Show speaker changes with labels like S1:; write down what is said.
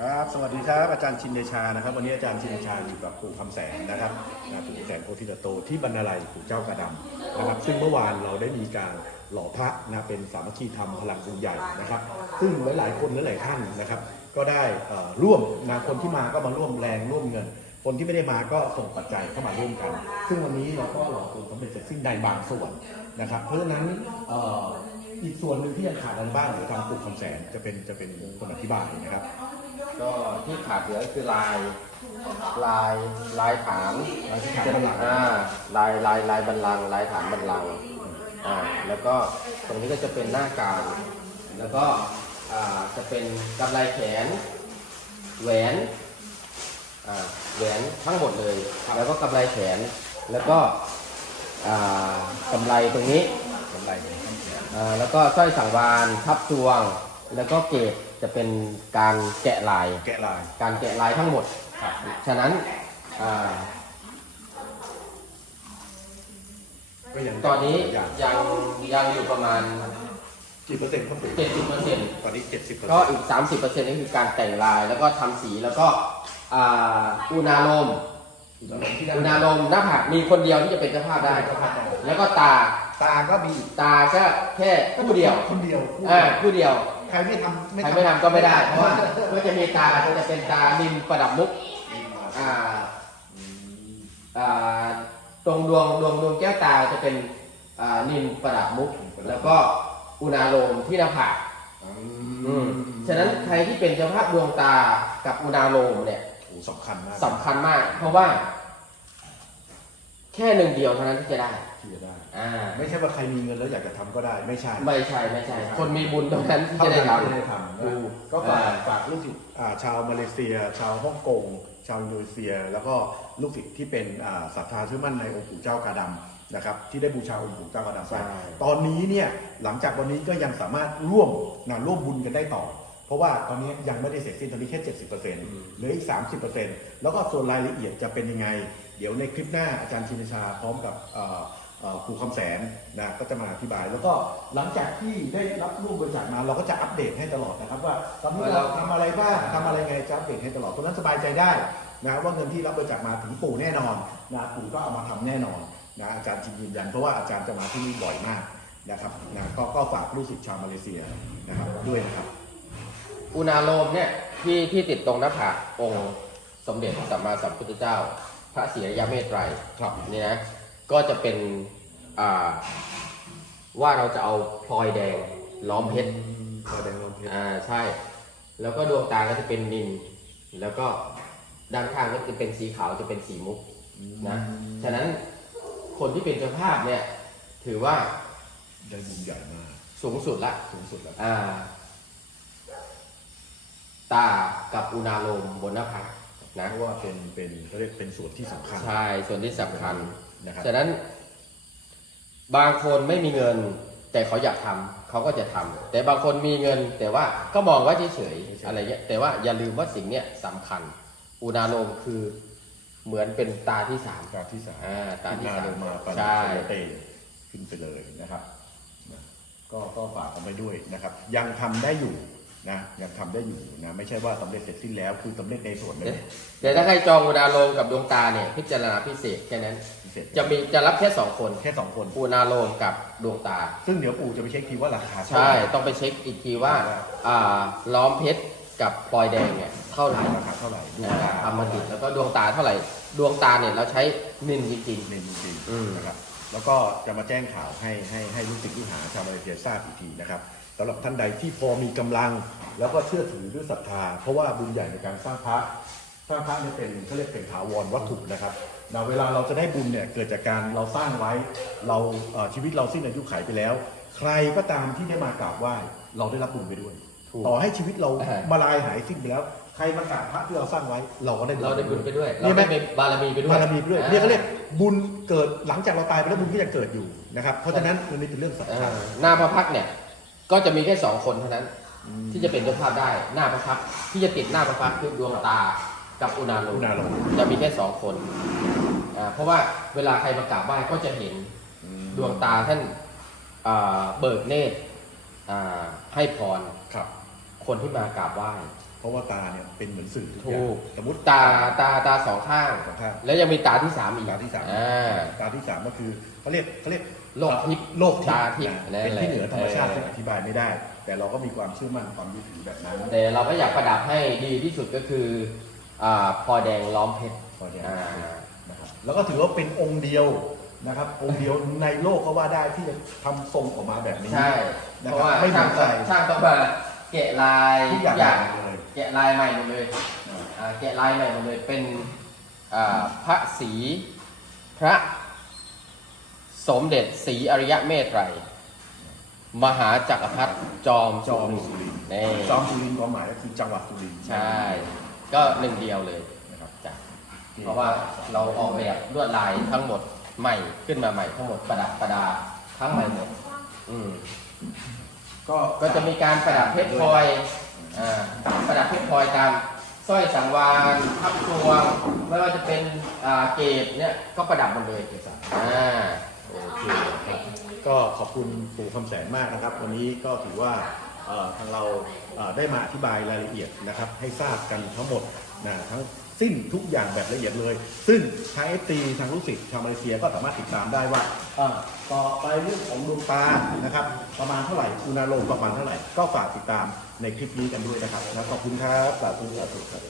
S1: ครับ สวัสดีครับ อาจารย์ชินเดชานะครับ วันนี้อาจารย์ชินเดชาอยู่กับปู่คำแสนนะครับปู่คำแสนโพธิตโตที่บรรณาลัยปู่เจ้ากระดำนะครับ ซึ่งเมื่อวานเราได้มีการหล่อพระนะเป็นสามัคคีธรรมพลังบุญใหญ่นะครับ ซึ่งหลายๆคนหลายๆท่านนะครับ ก็ได้ร่วมนะคนที่มาก็มาร่วมแรงร่วมเงิน คนที่ไม่ได้มาก็ส่งปัจจัยเข้ามาร่วมกัน ซึ่งวันนี้เราก็หล่อปู่สำเร็จเสร็จสิ้นในบางส่วนนะครับ เพราะฉะนั้น อ่ออีกส่วนหนึ่งที่ยังขาดอะไรบ้างเดี๋ยวทางปู่คำแสนจะเป็นจะเป็นคนอธิบายนะครับ
S2: ก็ที่ขาดเหลือคือลาย ลายลายฐาน
S1: ลายที่ฐานบัลลังก์
S2: อ่าลายลายลายบัลลังก์ลายฐานบัลลังก์อ่าแล้วก็ตรงนี้ก็จะเป็นหน้ากาวแล้วก็อ่าจะเป็นกำไลแขน แหวนอ่าแหวนทั้งหมดเลย แล้วก็กำไลแขนแล้วก็อ่ากำไลตรงนี้
S1: กำไรในข้างแขน
S2: อ่าแล้วก็สร้อยสังวานทับจวง แล้วก็เกตจะเป็นการแกะลาย
S1: แกะลาย
S2: การแกะลายทั้งหมด
S1: ครับ
S2: ฉะนั้นอา
S1: ก็ยัง
S2: ตอนนี้
S1: อย่าง
S2: ยังยังอยู่ประมาณ
S1: กี่เปอร์เซ็นต์ครับปู่
S2: 70เปอร์เซ็นต์
S1: ตอนนี้เจ็ดสิบเปอร์
S2: ก็
S1: เซ็นต์
S2: อีก 30เปอร์เซ็นต์นี่คือการแต่งลายแล้วก็ทำสีแล้วก็อ่าอุณาโลม
S1: ที่ได้
S2: อุณาโลมหน้าผากมีคนเดียวที่จะเป็นเจ้าภาพได้ แล้วก็ตา
S1: ตาก็มี
S2: ตาก็แค่คู่เดียว
S1: คนเดียวคู่
S2: อ่าคู่เดียว
S1: ใครไม่ทำ
S2: ใครไม่ทำก็ไม่ได้ เพราะว่าก็จะมีตาจะเป็นตานิมประดับมุกอ่าอ่าตรงดวงดวงดวงแก้วตาจะเป็นอ่านินประดับมุก แล้วก็อุณาโลมที่หน้าผาก
S1: อื
S2: อืม
S1: ม
S2: ฉะนั้นใครที่เป็นเจ้าภาพดวงตากับอุณาโลมเนี่ย
S1: โอ้สำคัญมาก
S2: สำคัญมาก เพราะว่า แค่หนึ่งเดียวเท่านั้นที่จะได้
S1: ที่จะได้
S2: อ่า
S1: ไม่ใช่ว่าใครมีเงินแล้วอยากจะทำก็ได้ไม่ใช่
S2: ไม่ใช่ไม่ใช่ คนมีบุญเท่านั้นที่
S1: เท่า
S2: จะ
S1: นั้
S2: ได้
S1: นที่
S2: ทำ
S1: ได้ทำ
S2: ถู
S1: นะ
S2: ก
S1: ก็ฝาก
S2: อ่า
S1: ฝากลูกศิษย์อ่าชาวมาเลเซีย ชาวฮ่องกง ชาวอินโดนีเซีย แล้วก็ลูกศิษย์ที่เป็นอ่าศรัทธาเชื่อมั่นในองค์ปู่เจ้ากาดำนะครับที่ได้บูชาองค์ปู่เจ้ากาดำไป
S2: ใช่
S1: ตอนนี้เนี่ยหลังจากวันนี้ก็ยังสามารถร่วมนะร่วมบุญกันได้ต่อ เพราะว่าตอนนี้ยังไม่ได้เสร็จสิ้นตอนนี้แค่70%เหลืออีก 30%แล้วก็ส่วนรายละเอียดจะเป็นยังไง เดี๋ยวในคลิปหน้าอาจารย์ชินชาพร้อมกับเอ่อเอ่อ ครูคำแสนนะก็จะมาอธิบาย แล้วก็หลังจากที่ได้รับร่วมบริจาคมาเราก็จะอัปเดตให้ตลอดนะครับว่าตอนนี้เราทำอะไรบ้างทำอะไรไงจะอัปเดตให้ตลอดตรงนั้นสบายใจได้นะว่าเงินที่รับบริจาคมาถึงปู่แน่นอนนะปู่ก็เอามาทำแน่นอนนะอาจารย์ชินยืนยันเพราะว่าอาจารย์จะมาที่นี่บ่อยมากนะครับนะก็ก็ฝากลูกศิษย์ชาวมาเลเซียนะครับด้วยนะครับ
S2: อุณาโลมเนี่ยที่ที่ติดตรงหน้าผากองค์สมเด็จสัมมาสัมพุทธเจ้า พระศรีอริยเมตไตร
S1: ครับ
S2: นี่นะ ก็จะเป็นอ่าว่าเราจะเอาพลอยแดงล้อมเพชร
S1: ก็แดงลมเพชร
S2: อ่าใช่ แล้วก็ดวงตาก็จะเป็นนินแล้วก็ด้านข้างก็จะเป็นสีขาวจะเป็นสีมุกนะฉะนั้นคนที่เป็นเจ้าภาพเนี่ย ถือว่า
S1: ได้บุญใหญ่มาก
S2: สูงสุดละ
S1: สูงสุดแล้ว
S2: อ่า ตากับอุณาโลมบนหน้าผากนะ
S1: เพราะว่าเป็นเป็นเขาเรียกเป็นส่วนที่สำคัญ
S2: ใช่ ส่วนที่สำคัญ
S1: นะครับ
S2: ฉะนั้น บางคนไม่มีเงิน แต่เขาอยากทำเขาก็จะทำแต่บางคนมีเงิน แต่ว่าก็มองว่าเฉยๆอะไรเงี้ยแต่ว่าอย่าลืมว่าสิ่งเนี้ยสำคัญ อุณาโลมคือเหมือนเป็นตาที่สาม
S1: การที่สาม
S2: อ่าตาที่
S1: ขึ้น
S2: สาม
S1: ลงมาปัน
S2: ใช่
S1: เตขึ้นไปเลยนะครับนะก็ก็ฝากกันไปด้วยนะครับ ยังทำได้อยู่นะยังทำได้อยู่นะไม่ใช่ว่าสำเร็จเสร็จสิ้นแล้วคือสำเร็จในส่วนหนึง
S2: เดี๋ยวถ้าใครจองอุณาโลมกับดวงตาเนี่ยพิจารณาพิเศษแค่นั้น
S1: เสร็จ
S2: จะมีจะรับแค่สองคน
S1: แค่สองคน
S2: อุณาโลมกับดวงตา
S1: ซึ่งเดี๋ยวปู่จะไปเช็คทีว่าราคาเท่า
S2: ใช่
S1: ไหร่
S2: ต้องไปเช็คอีกทีว่าอ่าล้อมเพชรกับพลอยแดงเนี่ยเท่าไหร่
S1: ราคาเท่าไหร่ดู
S2: อ่า
S1: ราคา
S2: ทำมาติดแล้วก็ดวงตาเท่าไหร่ ดวงตาเนี่ยเราใช้นินจริง
S1: เน้นจริง
S2: อืม
S1: ๆนะครับ แล้วก็จะมาแจ้งข่าวให้ให้ให้ลูกศิษย์ลูกหาชาวมาเลเซียทราบอีกทีนะครับสำหรับท่านใดที่พอมีกำลัง แล้วก็เชื่อถือด้วยศรัทธา เพราะว่าบุญใหญ่ในการสร้างพระ สร้างพระเนี่ยเป็นเขาเรียกเป็นถาวรวัตถุนะครับนะเวลาเราจะได้บุญเนี่ยเกิดจากการเราสร้างไว้เราเอ่อชีวิตเราสิ้นอายุขัยไปแล้ว ใครก็ตามที่ได้มากราบไหว้เราได้รับบุญไปด้วย
S2: ถูก
S1: ต่อให้ชีวิตเรา
S2: อ่า
S1: มาลายหายสิ้นไปแล้วใครมากราบพระที่เราสร้างไว้เราก็ได้
S2: ๆเราได้บุญไปด้วยเรา
S1: นี่ไหม
S2: ได้บารมีไปด้วย
S1: บารมีไปด้วย
S2: อ่า
S1: เนี่ยเขาเรียกบุญเกิดหลังจากเราตายไปแล้วบุญก็ยังเกิดอยู่นะครับเพราะฉะนั้นมันนี่เป็นเรื่องสำ
S2: อ่
S1: คัญา
S2: หน้าพระพักตร์เนี่ยก็จะมีแค่สองคนเท่านั้น ที่จะเป็นเจ้าภาพได้หน้าพระพักตร์ที่จะติดหน้าพระพักตร์คือดวงตา กับอุณาโลม
S1: อุณาโลม
S2: จะมีแค่สองคนอ่าเพราะว่าเวลาใครมากราบไหว้ก็จะเห็นดวงตาท่านอ่าเบิกเนตรอ่าให้พร
S1: ครับ
S2: คนที่มากราบไหว้
S1: เพราะว่าตาเนี่ยเป็นเหมือนสื่อทุกอ
S2: ถู
S1: ย่าง
S2: ก
S1: สมมติ
S2: ตาตาตาสองข้าง
S1: สองข้าง
S2: แล้วยังมีตาที่สามอีก
S1: ตาที่สาม
S2: อ่า
S1: ตาที่สามก็คือเขาเรียกเขาเรียก
S2: โลกทิพย์
S1: โลกทิพ
S2: ตา
S1: ย์
S2: ทิพย์
S1: นะเป็นที่เหนือธรรมชาติ
S2: เออ
S1: ซึ่งอธิบายไม่ได้ แต่เราก็มีความเชื่อมั่นความยึดถือแบบนั้น
S2: แต่เราก็อยากประดับให้ดีที่สุดก็คือ อ่าพลอยแดงล้อมเพชร
S1: พอดี
S2: อ่า
S1: นะครับแล้วก็ถือว่าเป็นองค์เดียวนะครับ องค์เดียวในโลกก็ว่าได้ที่จะทำทรงออกมาแบบนี้
S2: ใช่
S1: นะ
S2: เพ
S1: ครับ
S2: ราะว่า
S1: ไม่เหมื
S2: ช่า
S1: องนใคร
S2: ช่างต้องมาแกะลาย
S1: ทุกอย่างเลย
S2: แกะลายใหม่หมดเลยอ่าแกะลายใหม่หมดเลยเป็นอ่าพระศรีพระสมเด็จศรีอริยเมตไตรมหาจักรพรรดิจอม
S1: จอม
S2: สุ
S1: สุ
S2: ริ
S1: ริ
S2: น
S1: น
S2: ท
S1: ท
S2: ร์
S1: ร์
S2: นี่
S1: จอมสุรินทร์ความหมายก็คือจังหวัดสุรินทร์
S2: ใช่ ก็หนึ่งเดียวเลย
S1: นะครับ
S2: จ้ะเพราะว่าเราออกแบบลวดลายทั้งหมดใหม่ขึ้นมาใหม่ทั้งหมดประดับประดาทั้งใหม่หมดอืม
S1: ก็
S2: ก็จะมีการประดับเพชรพลอยอ่าประดับเพชรพลอยตามสร้อยสังวานทับพวงไม่ว่าจะเป็นอ่าเกศเนี่ยก็ประดับหมดเลยอ่าโอเค
S1: ก็ขอบคุณปู่คำแสนมากนะครับ วันนี้ก็ถือว่าเอ่อ ทางเราได้มาอธิบายรายละเอียดนะครับให้ทราบกันทั้งหมดนะทั้งสิ้นทุกอย่างแบบละเอียดเลย ซึ่งทางเอฟีทางลูกศิษย์ชาวมาเลเซียก็สามารถติดตามได้ว่าต่อไปเรื่องของดวงตานะครับ ประมาณเท่าไหร่อุณาโลมประมาณเท่าไหร่ ก็ฝากติดตามในคลิปนี้กันด้วยนะครับ แล้วขอบคุณครับสาธุสาธุครับ